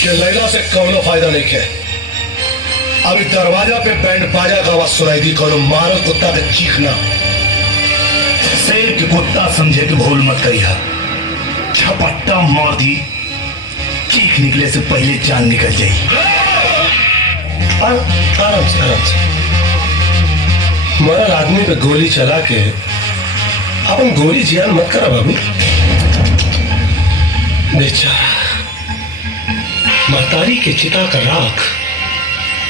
कि लैला से कौनो फायदा नहीं है। अभी दरवाजा पे बैंड बाजा का आवाज सुनाई दी, कौनो मारो कुत्ता का चीखना। शेर के कुत्ता समझे कि भूल मत करिया, झपट्टा मार दी, चीख निकले से पहले जान निकल जाई। आराम से आराम से। मरल आदमी पे गोली चला के अपन गोली जियान मत करा बाबू। बेचारा महतारी के चिता का राख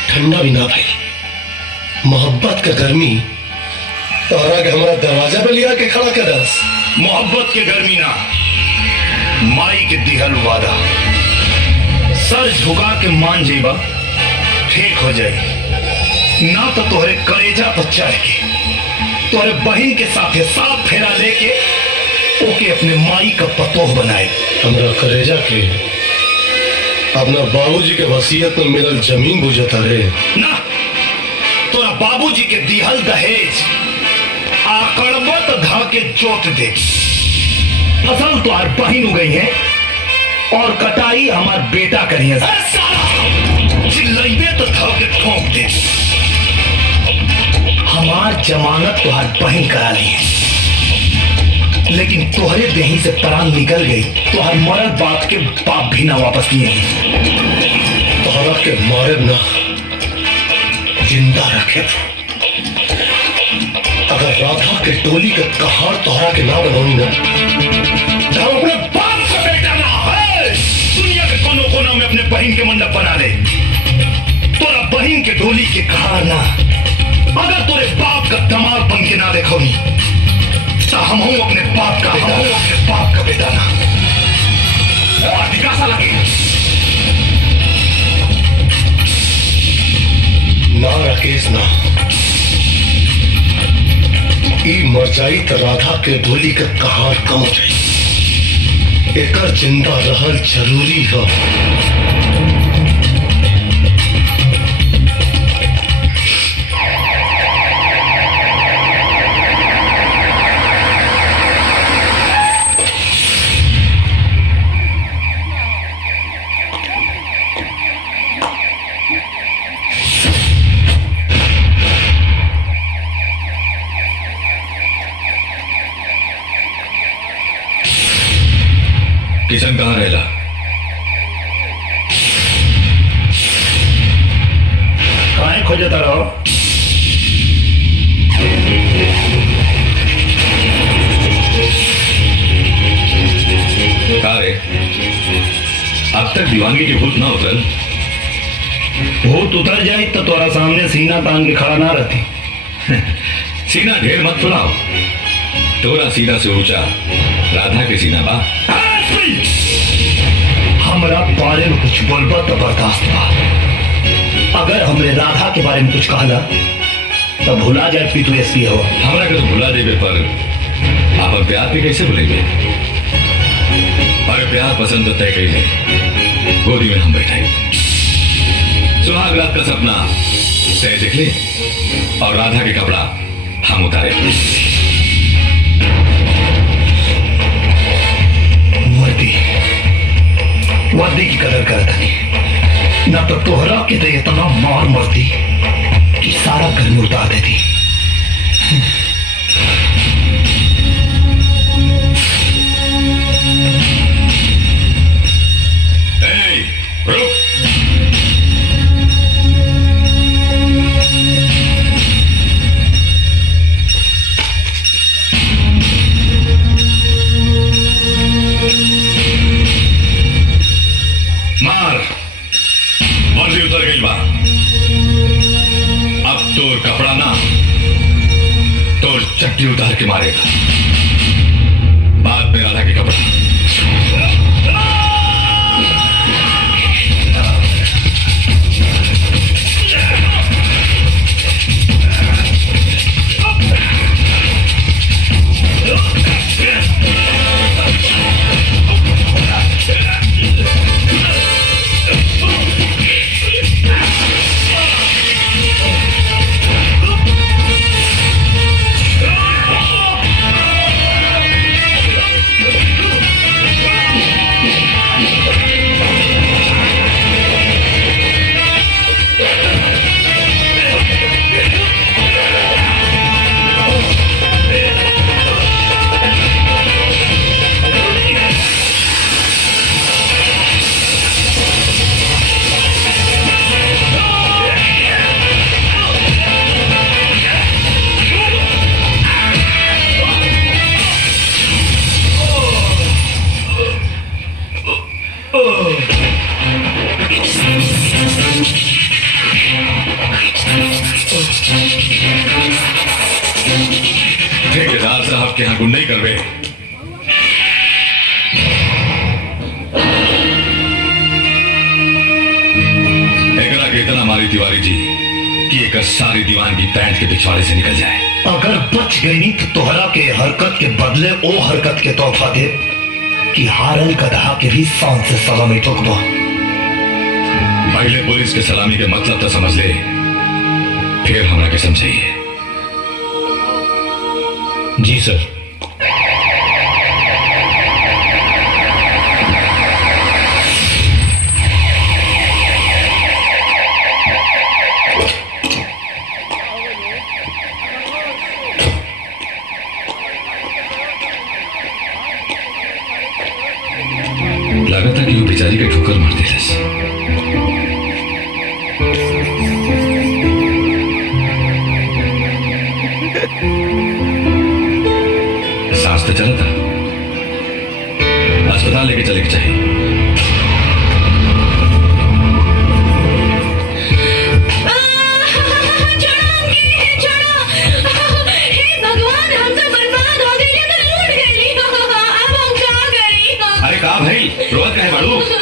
ठंडा भी ना भाई। मोहब्बत का गर्मी तोहरा के हमारा दरवाजा पे लिया के खड़ा कर दस। मोहब्बत के गर्मी ना, माई के दिहल वादा। सर झुका के मान जेबा ठीक हो जाए, ना तो तोहरे करेजा पर चढ़ के तोहरे बहन के साथे साथ फेरा लेके ओके अपने माई का पतोह बनाए। हमरा करेजा के अपना बाबूजी के वसीयत में मिलल जमीन बुझता रे ना। तोरा बाबूजी के दिहल दहेज आकड़बत धा के जोत दे। फसल तो आर बहिन हो गई है और कटाई हमार बेटा करी है। चिल्लाइबे तो धा के ठोक दे। हमार जमानत तुहार बहिन करा ली है, लेकिन तोहरे देही से प्राण निकल गई। तुहार मरल बाप के बाप भी ना वापस लिए हैं। तोहरा के मारे ना जिंदा रखे। अगर राधा के टोली का कहार तोहरा के ना बनौनी ना, तो अपने बाप का बेटा ना है। दुनिया के कोनों कोनों में अपने बहन के मंडप बना ले। तोरा बहन के डोली के कहार ना, अगर तोरे बाप का दमाग बन के ना देखो नी, तो हम हूं अपने बाप का बेटा ना। सा लगे ना राकेश ना। ई मर जाई तो राधा के डोली का कहार कम हो जाई। एकर जिंदा रहल जरूरी हो। किशन कहाँ रहेला? काहे खोजता रहो? कहाँ रे? अब तक दीवानगी की भूत ना उतरल। भूत उतर जाए तो तोरा सामने सीना तान के खड़ा ना रहती। सीना ढेर मत फुलाओ। तोरा सीना से ऊंचा राधा के सीना बा। हमरा बारे में कुछ बोलबा तो बर्दाश्त बा। अगर हमरे राधा के बारे में कुछ कहला तो भुला जाए कि तू एसपी हो। हमरा के तो भुला देवे, पर आप प्यार पे कैसे भूलेंगे? और प्यार पसंद तय कैले गोदी में हम बैठाए। सुहाग रात का सपना तय देख ले और राधा के कपड़ा हम उतारे। वर्दी की कदर करता नहीं, ना तो तोहरा के दे इतना मार मरती कि सारा गर्मी उतार देती। वर्दी उतर गई बा। अब तोर कपड़ा ना, तोर चट्टी उतार के मारेगा। बाद में राधा के कपड़ा। सारी दीवानगी पैंट के पिछवाड़े से निकल जाए। अगर बच गई तो तोहरा के हरकत के बदले ओ हरकत के तोहफा दे कि हारल गधा के भी सांस से सलामी ठोकबा। पहले पुलिस के सलामी के मतलब तो समझ ले, फिर हमरा के समझाइए। जी सर। लगा था कि वो बेचारी के ठोकर मार देलस। सांस तो चला था, अस्पताल लेके चले के चाहिए। अरे कहा भाई रोज कहे बाड़ू?